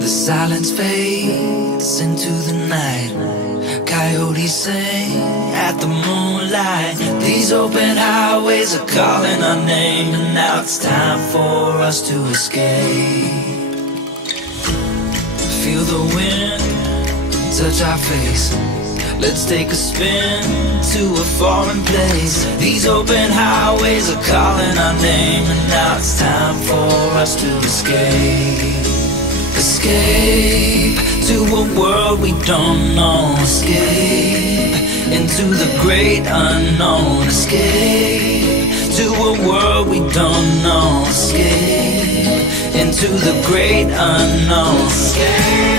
The silence fades into the night. Coyotes sing at the moonlight. These open highways are calling our name, and now it's time for us to escape. Feel the wind touch our face. Let's take a spin to a foreign place. These open highways are calling our name, and now it's time for us to escape. Escape to a world we don't know. Escape into the great unknown. Escape to a world we don't know. Escape into the great unknown. Escape.